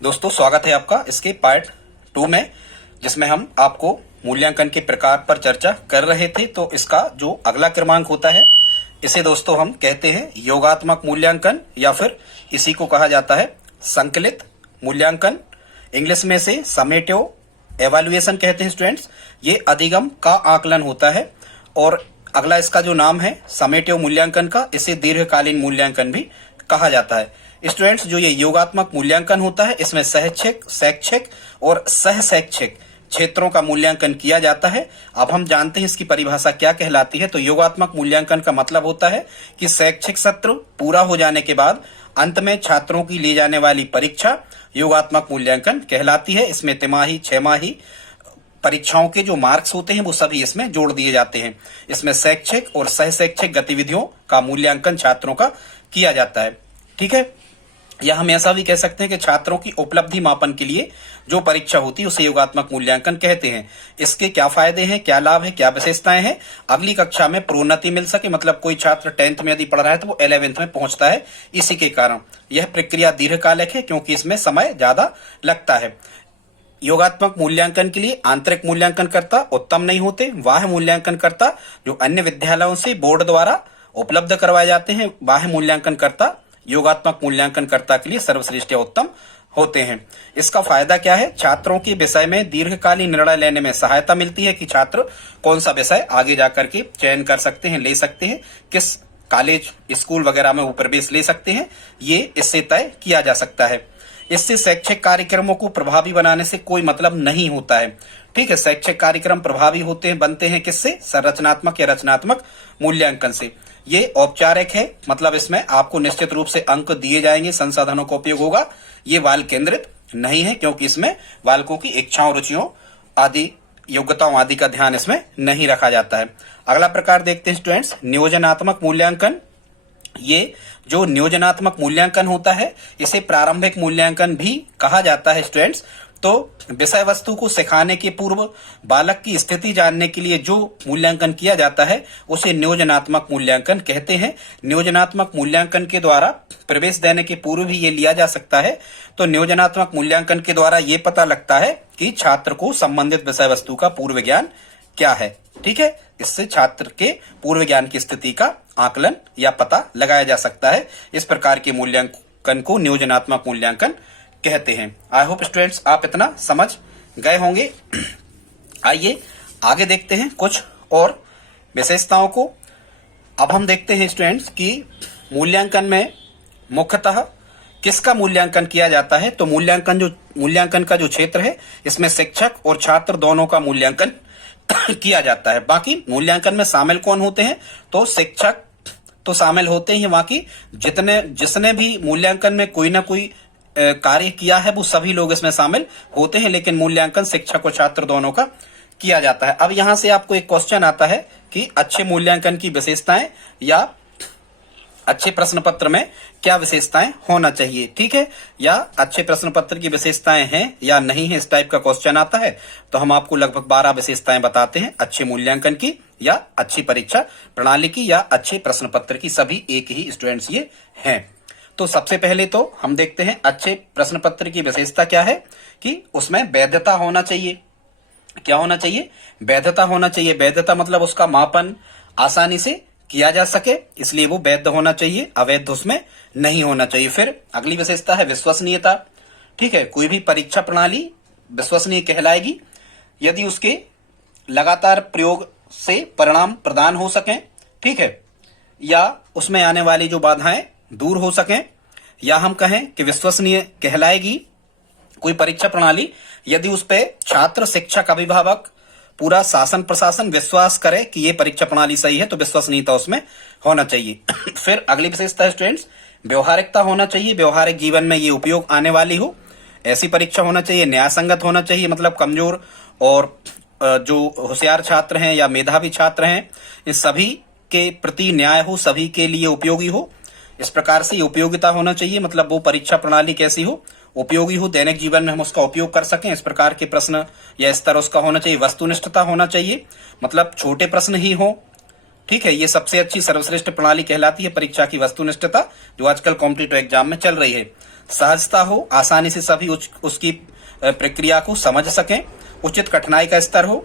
दोस्तों स्वागत है आपका इसके पार्ट 2 में, जिसमें हम आपको मूल्यांकन के प्रकार पर चर्चा कर रहे थे। तो इसका जो अगला क्रमांक होता है इसे दोस्तों हम कहते हैं योगात्मक मूल्यांकन, या फिर इसी को कहा जाता है संकलित मूल्यांकन। इंग्लिश में से समेटिव एवेल्युएशन कहते हैं स्टूडेंट्स। ये अधिगम का आकलन होता है। और अगला इसका जो नाम है समेटिव मूल्यांकन का, इसे दीर्घकालीन मूल्यांकन भी कहा जाता है। स्टूडेंट्स जो ये योगात्मक मूल्यांकन होता है इसमें शैक्षिक, शैक्षिक और सह शैक्षिक क्षेत्रों का मूल्यांकन किया जाता है। अब हम जानते हैं इसकी परिभाषा क्या कहलाती है। तो योगात्मक मूल्यांकन का मतलब होता है कि शैक्षिक सत्र पूरा हो जाने के बाद अंत में छात्रों की ली जाने वाली परीक्षा योगात्मक मूल्यांकन कहलाती है। इसमें तिमाही, छमाही परीक्षाओं के जो मार्क्स होते हैं वो सभी इसमें जोड़ दिए जाते हैं। इसमें शैक्षिक और सह शैक्षिक गतिविधियों का मूल्यांकन छात्रों का किया जाता है। ठीक है, या हम ऐसा भी कह सकते हैं कि छात्रों की उपलब्धि मापन के लिए जो परीक्षा होती है उसे योगात्मक मूल्यांकन कहते हैं। इसके क्या फायदे हैं, क्या लाभ है, क्या विशेषताएं हैं, अगली कक्षा में प्रोन्नति मिल सके। मतलब कोई छात्र 10th में यदि पढ़ रहा है तो वो 11th में पहुंचता है। इसी के कारण यह प्रक्रिया दीर्घकालिक है, क्योंकि इसमें समय ज्यादा लगता है। योगात्मक मूल्यांकन के लिए आंतरिक मूल्यांकनकर्ता उत्तम नहीं होते। बाह्य मूल्यांकनकर्ता जो अन्य विद्यालयों से बोर्ड द्वारा उपलब्ध करवाए जाते हैं, बाह्य मूल्यांकनकर्ता योगात्मक मूल्यांकनकर्ता के लिए सर्वश्रेष्ठ या उत्तम होते हैं। इसका फायदा क्या है? छात्रों के विषय में दीर्घकालीन निर्णय लेने में सहायता मिलती है कि छात्र कौन सा विषय आगे जाकर के चयन कर सकते हैं, ले सकते हैं, किस कॉलेज, स्कूल वगैरह में वो प्रवेश ले सकते हैं, ये इससे तय किया जा सकता है। इससे शैक्षिक कार्यक्रमों को प्रभावी बनाने से कोई मतलब नहीं होता है। ठीक है, शैक्षिक कार्यक्रम प्रभावी होते हैं, बनते हैं किससे? संरचनात्मक या रचनात्मक मूल्यांकन से। ये औपचारिक है, मतलब इसमें आपको निश्चित रूप से अंक दिए जाएंगे, संसाधनों का उपयोग होगा। ये बाल केंद्रित नहीं है, क्योंकि इसमें बालकों की इच्छाओं, रुचियों आदि, योग्यताओं आदि का ध्यान इसमें नहीं रखा जाता है। अगला प्रकार देखते हैं स्टूडेंट्स, नियोजनात्मक मूल्यांकन। ये जो नियोजनात्मक मूल्यांकन होता है इसे प्रारंभिक मूल्यांकन भी कहा जाता है स्टूडेंट्स। तो विषय वस्तु को सिखाने के पूर्व बालक की स्थिति जानने के लिए जो मूल्यांकन किया जाता है उसे नियोजनात्मक मूल्यांकन कहते हैं। नियोजनात्मक मूल्यांकन के द्वारा प्रवेश देने के पूर्व भी ये लिया जा सकता है। तो नियोजनात्मक मूल्यांकन के द्वारा ये पता लगता है कि छात्र को संबंधित विषय वस्तु का पूर्व ज्ञान क्या है। ठीक है, इससे छात्र के पूर्व ज्ञान की स्थिति का आकलन या पता लगाया जा सकता है। इस प्रकार के मूल्यांकन को नियोजनात्मक मूल्यांकन कहते हैं। आई होप स्टूडेंट्स आप इतना समझ गए होंगे। आइए आगे देखते हैं कुछ और विशेषताओं को। अब हम देखते हैं स्टूडेंट्स कि मूल्यांकन में मुख्यतः किसका मूल्यांकन किया जाता है। तो मूल्यांकन का जो क्षेत्र है इसमें शिक्षक और छात्र दोनों का मूल्यांकन किया जाता है। बाकी मूल्यांकन में शामिल कौन होते हैं? तो शिक्षक तो शामिल होते ही, बाकी जिसने भी मूल्यांकन में कोई ना कोई कार्य किया है वो सभी लोग इसमें शामिल होते हैं। लेकिन मूल्यांकन शिक्षक और छात्र दोनों का किया जाता है। अब यहां से आपको एक क्वेश्चन आता है कि अच्छे मूल्यांकन की विशेषताएं या अच्छे प्रश्न पत्र में क्या विशेषताएं होना चाहिए। ठीक है, या अच्छे प्रश्न पत्र की विशेषताएं हैं या नहीं है, इस टाइप का क्वेश्चन आता है। तो हम आपको लगभग 12 विशेषताएं बताते हैं अच्छे मूल्यांकन की, या अच्छी परीक्षा प्रणाली की, या अच्छे प्रश्न पत्र की। सभी एक ही स्टूडेंट्स ये हैं। तो सबसे पहले तो हम देखते हैं अच्छे प्रश्न पत्र की विशेषता क्या है कि उसमें वैधता होना चाहिए। क्या होना चाहिए? वैधता होना चाहिए। वैधता मतलब उसका मापन आसानी से किया जा सके, इसलिए वो वैध होना चाहिए, अवैध उसमें नहीं होना चाहिए। फिर अगली विशेषता है विश्वसनीयता। ठीक है, कोई भी परीक्षा प्रणाली विश्वसनीय कहलाएगी यदि उसके लगातार प्रयोग से परिणाम प्रदान हो सकें। ठीक है, या उसमें आने वाली जो बाधाएं दूर हो सकें, या हम कहें कि विश्वसनीय कहलाएगी कोई परीक्षा प्रणाली यदि उस पर छात्र, शिक्षक, अभिभावक, पूरा शासन प्रशासन विश्वास करे कि ये परीक्षा प्रणाली सही है, तो विश्वसनीयता उसमें होना चाहिए। फिर अगली विशेषता है स्टूडेंट्स व्यवहारिकता होना चाहिए। व्यवहारिक जीवन में ये उपयोग आने वाली हो ऐसी परीक्षा होना चाहिए। न्यायसंगत होना चाहिए, मतलब कमजोर और जो होशियार छात्र हैं या मेधावी छात्र हैं इन सभी के प्रति न्याय हो, सभी के लिए उपयोगी हो। इस प्रकार से उपयोगिता होना चाहिए, मतलब वो परीक्षा प्रणाली कैसी हो? उपयोगी हो, दैनिक जीवन में हम उसका उपयोग कर सकें, इस प्रकार के प्रश्न या स्तर उसका होना चाहिए। वस्तुनिष्ठता होना चाहिए, मतलब छोटे प्रश्न ही हो। ठीक है, ये सबसे अच्छी सर्वश्रेष्ठ प्रणाली कहलाती है परीक्षा की वस्तुनिष्ठता, जो आजकल कॉम्पिटिटिव एग्जाम में चल रही है। सहजता हो, आसानी से सभी उसकी प्रक्रिया को समझ सकें, उचित कठिनाई का स्तर हो,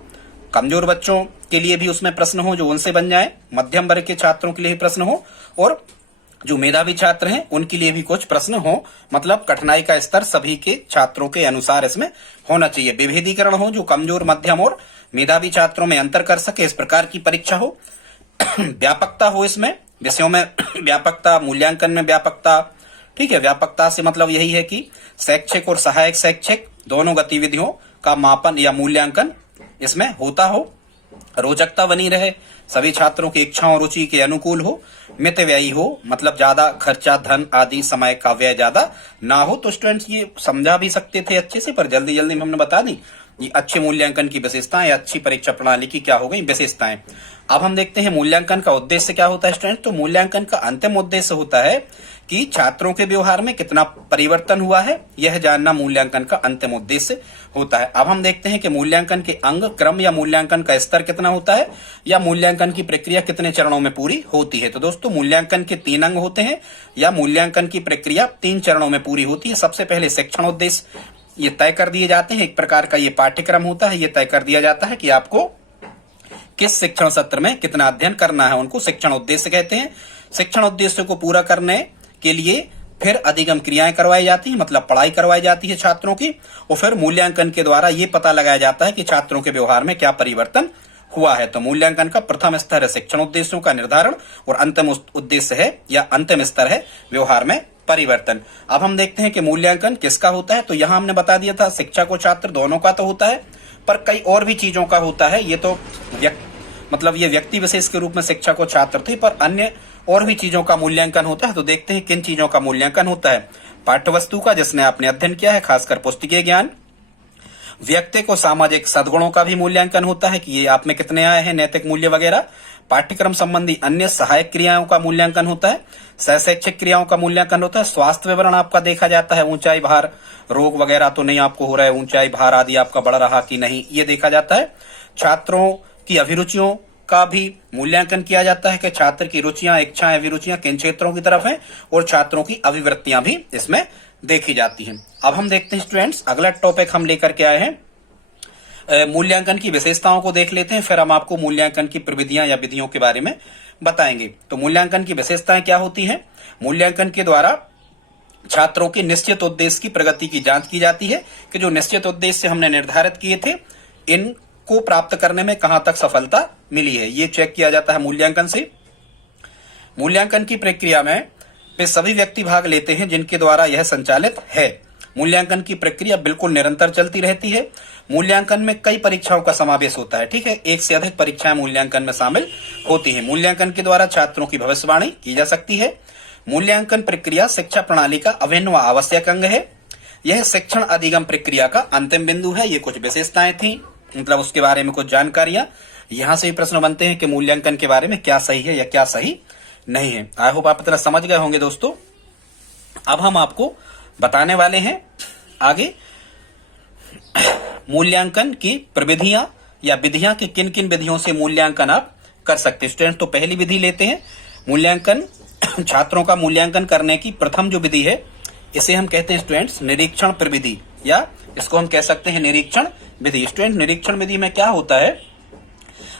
कमजोर बच्चों के लिए भी उसमें प्रश्न हो जो उनसे बन जाए, मध्यम वर्ग के छात्रों के लिए भी प्रश्न हो, और जो मेधावी छात्र हैं उनके लिए भी कुछ प्रश्न हो। मतलब कठिनाई का स्तर सभी के छात्रों के अनुसार इसमें होना चाहिए। विभेदीकरण हो, जो कमजोर, मध्यम और मेधावी छात्रों में अंतर कर सके, इस प्रकार की परीक्षा हो। व्यापकता हो, इसमें विषयों में व्यापकता, मूल्यांकन में व्यापकता। ठीक है, व्यापकता से मतलब यही है कि शैक्षिक और सहायक शैक्षिक दोनों गतिविधियों का मापन या मूल्यांकन इसमें होता हो। रोचकता बनी रहे, सभी छात्रों की इच्छाओं और रुचि के अनुकूल हो। मितव्ययी हो, मतलब ज्यादा खर्चा, धन आदि समय का व्यय ज्यादा ना हो। तो स्टूडेंट्स ये समझा भी सकते थे अच्छे से, पर जल्दी जल्दी में हमने बता दी ये अच्छे मूल्यांकन की विशेषताएं या अच्छी परीक्षा प्रणाली की क्या हो गई विशेषताएं। अब हम देखते हैं मूल्यांकन का उद्देश्य क्या होता है स्टूडेंट। तो मूल्यांकन का अंतिम उद्देश्य होता है कि छात्रों के व्यवहार में कितना परिवर्तन हुआ है, यह जानना मूल्यांकन का अंतिम उद्देश्य होता है। अब हम देखते हैं कि मूल्यांकन के अंग, क्रम या मूल्यांकन का स्तर कितना होता है, या मूल्यांकन की प्रक्रिया कितने चरणों में पूरी होती है। तो दोस्तों मूल्यांकन के 3 अंग होते हैं, या मूल्यांकन की प्रक्रिया 3 चरणों में पूरी होती है। सबसे पहले शिक्षण उद्देश्य ये तय कर दिए जाते हैं, एक प्रकार का ये पाठ्यक्रम होता है, ये तय कर दिया जाता है कि आपको किस शिक्षण सत्र में कितना अध्ययन करना है, उनको शिक्षण उद्देश्य कहते हैं। शिक्षण उद्देश्य को पूरा करने के लिए फिर अधिगम क्रियाएं करवाई जाती है, मतलब पढ़ाई करवाई जाती है छात्रों की, और फिर मूल्यांकन के द्वारा ये पता लगाया जाता है कि छात्रों के व्यवहार में क्या परिवर्तन हुआ है। तो मूल्यांकन का प्रथम स्तर है शिक्षण उद्देश्यों का निर्धारण, और अंतिम उद्देश्य है या अंतिम स्तर है व्यवहार में परिवर्तन। अब हम देखते हैं कि मूल्यांकन किसका होता है। तो यहां हमने बता दिया था शिक्षक और छात्र दोनों का तो होता है, पर कई और भी चीजों का होता है। ये तो मतलब ये व्यक्ति विशेष के रूप में शिक्षक और छात्र थे, पर अन्य और भी चीजों का मूल्यांकन होता है। तो देखते हैं किन चीजों का मूल्यांकन होता है। पाठ्यवस्तु का, जिसने आपने अध्ययन किया है, खासकर पुस्तकीय ज्ञान। व्यक्ति को सामाजिक सद्गुणों का भी मूल्यांकन होता है कि ये आप में कितने आए हैं, नैतिक मूल्य वगैरह। पाठ्यक्रम संबंधी अन्य सहायक क्रियाओं का मूल्यांकन होता है। सहशैक्षिक क्रियाओं का मूल्यांकन होता है। स्वास्थ्य विवरण आपका देखा जाता है, ऊंचाई, भार, रोग वगैरह तो नहीं आपको हो रहा है, ऊंचाई, भार आदि आपका बढ़ रहा कि नहीं, ये देखा जाता है। छात्रों की अभिरुचियों का भी मूल्यांकन किया जाता है कि छात्र की रुचियां, इच्छाएं, अभिरुचियां किन क्षेत्रों की तरफ हैं, और छात्रों की अभिवृत्तियां भी इसमें देखी जाती हैं। अब हम देखते हैं स्टूडेंट्स, अगला टॉपिक हम लेकर के आए हैं, मूल्यांकन की विशेषताओं को देख लेते हैं, फिर हम आपको मूल्यांकन की प्रविधियां या विधियों के बारे में बताएंगे। तो मूल्यांकन की विशेषताएं क्या होती हैं। मूल्यांकन के द्वारा छात्रों के निश्चित उद्देश्य की प्रगति की जांच की जाती है कि जो निश्चित उद्देश्य हमने निर्धारित किए थे, इनको प्राप्त करने में कहां तक सफलता मिली है, ये चेक किया जाता है मूल्यांकन से। मूल्यांकन की प्रक्रिया में वे सभी व्यक्ति भाग लेते हैं जिनके द्वारा यह संचालित है। मूल्यांकन की प्रक्रिया बिल्कुल निरंतर चलती रहती है। मूल्यांकन में कई परीक्षाओं का समावेश होता है। ठीक है, एक से अधिक परीक्षाएं मूल्यांकन में शामिल होती हैं। मूल्यांकन के द्वारा छात्रों की भविष्यवाणी की जा सकती है। मूल्यांकन प्रक्रिया शिक्षा प्रणाली का अभिन्न व आवश्यक अंग है। यह शिक्षण अधिगम प्रक्रिया का अंतिम बिंदु है। ये कुछ विशेषताएं थी, मतलब उसके बारे में कुछ जानकारियां। यहां से भी प्रश्न बनते हैं कि मूल्यांकन के बारे में क्या सही है या क्या सही नहीं है। आई होप आप इतना समझ गए होंगे दोस्तों। अब हम आपको बताने वाले हैं आगे मूल्यांकन की प्रविधियां या विधियां कि किन किन विधियों से मूल्यांकन आप कर सकते हैं स्टूडेंट। तो पहली विधि लेते हैं मूल्यांकन, छात्रों का मूल्यांकन करने की प्रथम जो विधि है, इसे हम कहते हैं स्टूडेंट्स निरीक्षण प्रविधि, या इसको हम कह सकते हैं निरीक्षण विधि। स्टूडेंट, निरीक्षण विधि में क्या होता है,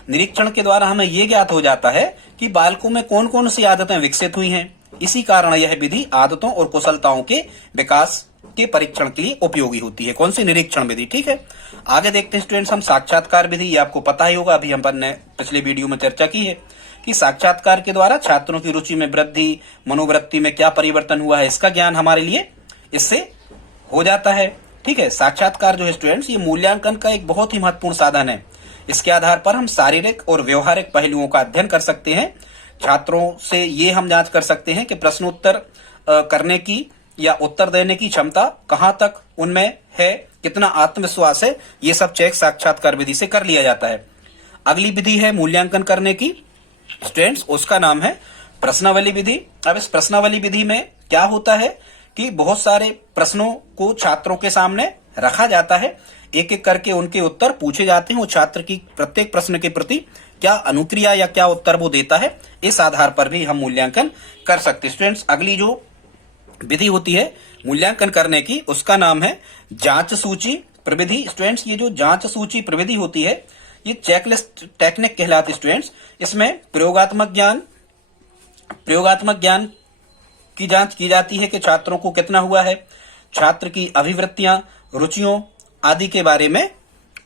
निरीक्षण के द्वारा हमें यह ज्ञात हो जाता है कि बालकों में कौन कौन सी आदतें विकसित हुई हैं। इसी कारण यह विधि आदतों और कुशलताओं के विकास के परीक्षण के लिए उपयोगी होती है। कौन सी, निरीक्षण विधि। ठीक है, आगे देखते हैं स्टूडेंट्स हम साक्षात्कार विधि। ये आपको पता ही होगा, अभी हमने पिछले वीडियो में चर्चा की है कि साक्षात्कार के द्वारा छात्रों की रुचि में वृद्धि, मनोवृत्ति में क्या परिवर्तन हुआ है, इसका ज्ञान हमारे लिए इससे हो जाता है। ठीक है, साक्षात्कार जो है स्टूडेंट्स, ये मूल्यांकन का एक बहुत ही महत्वपूर्ण साधन है। इसके आधार पर हम शारीरिक और व्यवहारिक पहलुओं का अध्ययन कर सकते हैं। छात्रों से ये हम जांच कर सकते हैं कि प्रश्नोत्तर करने की या उत्तर देने की क्षमता कहां तक उनमें है, कितना आत्मविश्वास है, ये सब चेक साक्षात्कार विधि से कर लिया जाता है। अगली विधि है मूल्यांकन करने की स्टूडेंट्स, उसका नाम है प्रश्नावली विधि। अब इस प्रश्नावली विधि में क्या होता है कि बहुत सारे प्रश्नों को छात्रों के सामने रखा जाता है, एक एक करके उनके उत्तर पूछे जाते हैं। वो छात्र की प्रत्येक प्रश्न के प्रति क्या अनुक्रिया या क्या उत्तर वो देता है, इस आधार पर भी हम मूल्यांकन कर सकते हैं। स्टूडेंट्स, अगली जो विधि होती है मूल्यांकन करने की, उसका नाम है जांच सूची प्रविधि। स्टूडेंट्स ये जो जांच सूची प्रविधि होती है ये चेकलिस्ट टेक्निक कहलाती है स्टूडेंट्स। इसमें प्रयोगात्मक ज्ञान की जांच की जाती है कि छात्रों को कितना हुआ है, छात्र की अभिवृत्तियां, रुचियों आदि के बारे में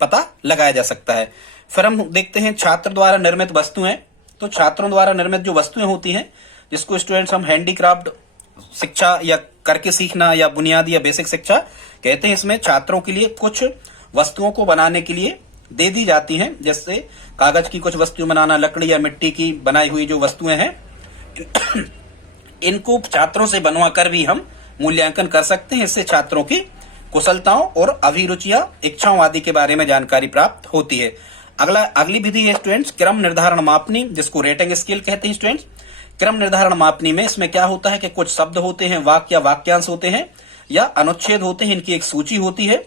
पता लगाया जा सकता है। फिर हम देखते हैं छात्र द्वारा निर्मित वस्तुएं। तो छात्रों द्वारा निर्मित जो वस्तुएं होती हैं, जिसको स्टूडेंट्स हम हैंडीक्राफ्ट शिक्षा या करके सीखना या बुनियादी या बेसिक शिक्षा कहते हैं, इसमें छात्रों के लिए कुछ वस्तुओं को बनाने के लिए दे दी जाती हैं, जैसे कागज की कुछ वस्तुएं बनाना, लकड़ी या मिट्टी की बनाई हुई जो वस्तुएं हैं इनको छात्रों से बनवा कर भी हम मूल्यांकन कर सकते हैं। इससे छात्रों की कुशलताओं और अभिरुचियां, इच्छाओं आदि के बारे में जानकारी प्राप्त होती है। अगली विधि है स्टूडेंट्स क्रम निर्धारण मापनी, जिसको रेटिंग स्केल कहते हैं स्टूडेंट्स। क्रम निर्धारण मापनी में इसमें क्या होता है कि कुछ शब्द होते हैं, वाक्य या वाक्यांश होते हैं या अनुच्छेद होते हैं, इनकी एक सूची होती है,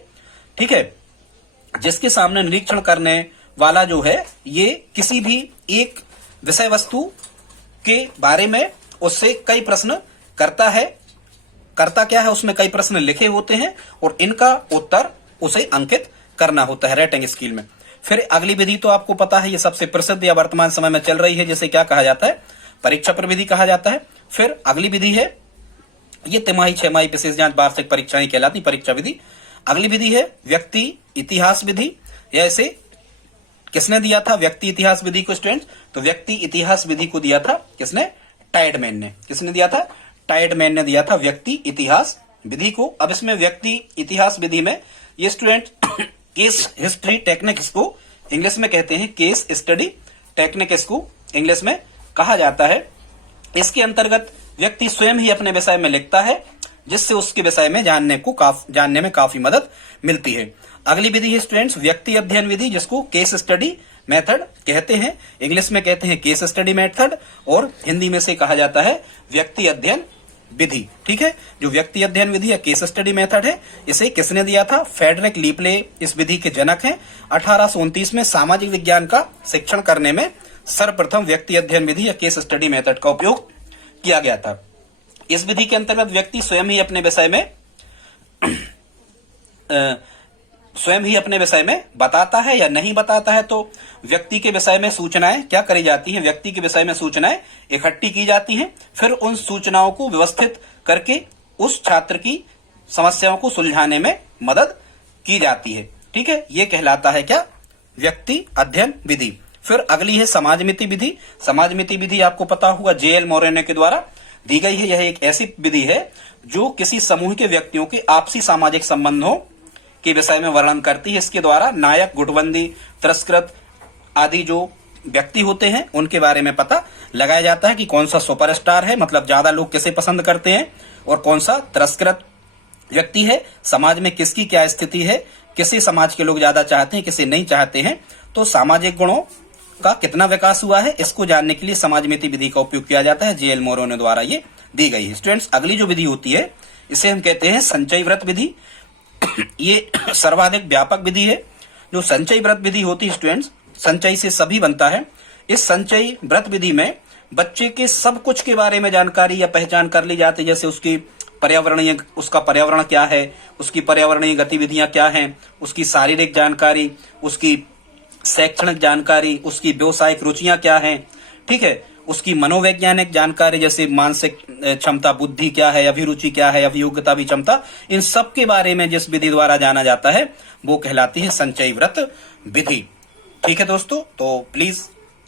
ठीक है, जिसके सामने निरीक्षण करने वाला जो है ये किसी भी एक विषय वस्तु के बारे में उससे कई प्रश्न करता है। करता क्या है, उसमें कई प्रश्न लिखे होते हैं और इनका उत्तर उसे अंकित करना होता है रेटिंग स्केल में। फिर अगली विधि तो आपको पता है, ये सबसे प्रसिद्ध या वर्तमान समय में चल रही है, जिसे क्या कहा जाता है, परीक्षा प्रविधि कहा जाता है। फिर अगली विधि है, ये तिमाही, छमाही, विशेष जांच, वार्षिक परीक्षाएं कहलाती परीक्षा विधि। अगली विधि है व्यक्ति इतिहास विधि। या इसे किसने दिया था व्यक्ति इतिहास विधि को स्टूडेंट्स? तो व्यक्ति इतिहास विधि को दिया था किसने? टाइडमैन ने। किसने दिया था? टाइडमैन ने दिया था व्यक्ति इतिहास विधि को। अब इसमें व्यक्ति इतिहास विधि में ये स्टूडेंट केस हिस्ट्री टेक्निक इसको इंग्लिश में कहते हैं, केस स्टडी टेक्निक इसको इंग्लिश में कहा जाता है। इसके अंतर्गत व्यक्ति स्वयं ही अपने विषय में लिखता है, जिससे उसके विषय में जानने में काफी मदद मिलती है। अगली विधि है स्टूडेंट्स व्यक्ति अध्ययन विधि, जिसको केस स्टडी मेथड कहते हैं। इंग्लिश में कहते हैं केस स्टडी मेथड और हिंदी में से कहा जाता है व्यक्ति अध्ययन विधि। ठीक है, जो व्यक्ति अध्ययन विधि या केस स्टडी मेथड है, इसे किसने दिया था? फ्रेडरिक लीपले इस विधि के जनक हैं। 1829 में सामाजिक विज्ञान का शिक्षण करने में सर्वप्रथम व्यक्ति अध्ययन विधि या केस स्टडी मेथड का उपयोग किया गया था। इस विधि के अंतर्गत व्यक्ति स्वयं ही अपने विषय में बताता है या नहीं बताता है। तो व्यक्ति के विषय में सूचनाएं क्या करी जाती हैं? व्यक्ति के विषय में सूचनाएं इकट्ठी की जाती हैं, फिर उन सूचनाओं को व्यवस्थित करके उस छात्र की समस्याओं को सुलझाने में मदद की जाती है। ठीक है, यह कहलाता है क्या? व्यक्ति अध्ययन विधि। फिर अगली है समाजमिति विधि। समाजमिति विधि आपको पता होगा JL मोरेने के द्वारा दी गई है। यह एक ऐसी विधि है जो किसी समूह के व्यक्तियों के आपसी सामाजिक संबंधों के विषय में वर्णन करती है। इसके द्वारा नायक, गुटबंदी, तिरस्कृत आदि जो व्यक्ति होते हैं उनके बारे में पता लगाया जाता है कि कौन सा सुपरस्टार है, मतलब ज्यादा लोग किसे पसंद करते हैं, और कौन सा तिरस्कृत व्यक्ति है, समाज में किसकी क्या स्थिति है, किसे समाज के लोग ज्यादा चाहते हैं, किसे नहीं चाहते हैं, तो सामाजिक गुणों का कितना विकास हुआ है, इसको जानने के लिए समाजमिति विधि का उपयोग किया जाता है। JL मोरेने द्वारा ये दी गई है। स्टूडेंट्स, अगली जो विधि होती है इसे हम कहते हैं संचय व्रत विधि। ये सर्वाधिक व्यापक विधि है। जो संचय व्रत विधि होती है स्टूडेंट्स, संचय से सभी बनता है। इस संचय व्रत विधि में बच्चे के सब कुछ के बारे में जानकारी या पहचान कर ली जाती है, जैसे उसका पर्यावरण क्या है, उसकी पर्यावरणीय गतिविधियां क्या हैं, उसकी शारीरिक जानकारी, उसकी शैक्षणिक जानकारी, उसकी व्यवसायिक रुचियां क्या हैं, ठीक है, उसकी मनोवैज्ञानिक जानकारी, जैसे मानसिक क्षमता, बुद्धि क्या है, अभिरुचि क्या है, अभियोग्यता भी क्षमता, इन सब के बारे में जिस विधि द्वारा जाना जाता है वो कहलाती है संचय व्रत विधि। ठीक है दोस्तों, तो प्लीज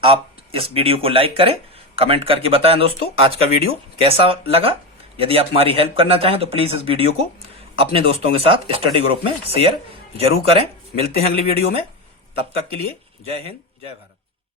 आप इस वीडियो को लाइक करें, कमेंट करके बताएं दोस्तों आज का वीडियो कैसा लगा। यदि आप हमारी हेल्प करना चाहें तो प्लीज इस वीडियो को अपने दोस्तों के साथ स्टडी ग्रुप में शेयर जरूर करें। मिलते हैं अगली वीडियो में, तब तक के लिए जय हिंद, जय भारत।